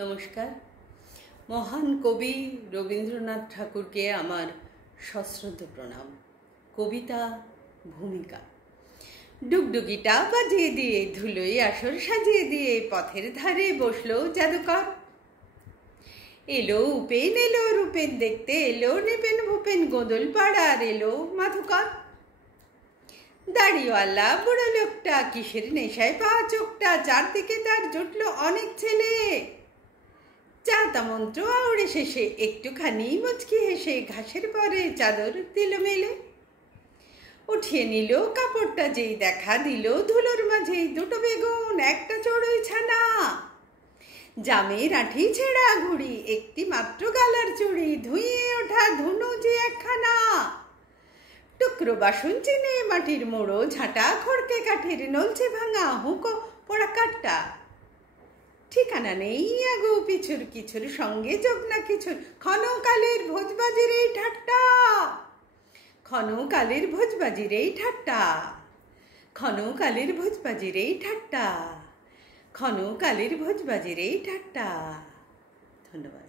নমস্কার। মহান কবি রবীন্দ্রনাথ ঠাকুরকে আমার সশ্রদ্ধ প্রণাম। কবিতা ভূমিকা। ডুগডুগিটা বাজিয়ে দিয়ে ধুলোয় আসর সাজিয়ে দিয়ে পথের ধারে বসলো জাদুকর। এলো উপেন এলো রূপেন দেখতে, এলো নিপেন ভূপেন গোদল পাড়ার এলো মাধুকর। দাড়িওয়ালা বুড়ো লোকটা কিসের নেশায় পা চোখটা, চারদিকে তার জুটলো অনেক ছেলে। চাতা মন্ত্র আউড়ে শেষে একটুখানি মুচকি হেসে ঘাসের পরে চাদর দিল মেলে। উঠিয়ে নিল কাপড়টা যেই দেখা দিল ধুলোর মাঝে দুটো বেগুন একটা চড়ুই ছানা। জামের আঠি ছেঁড়া ঘুড়ি একটি মাত্র গালার চুড়ি, ধুয়ে ওঠা ধুনু যে একখানা। টুকরো বাসন চিনে মাটির মোড়ো ঝাঁটা খড়কে কাঠের নলছে ভাঙা হুঁকো পোড়া কাঠটা। ঠিকানা নেই আগো পিছুর কিছুর সঙ্গে যোগ না কিছুর, ক্ষণকালের ভোজবাজির এই ঠাট্টা। ক্ষণকালের ভোজবাজির এই ঠাট্টা, ক্ষণকালের ভোজবাজির এই ঠাট্টা, ক্ষণকালের ভোজবাজির এই ঠাট্টা। ধন্যবাদ।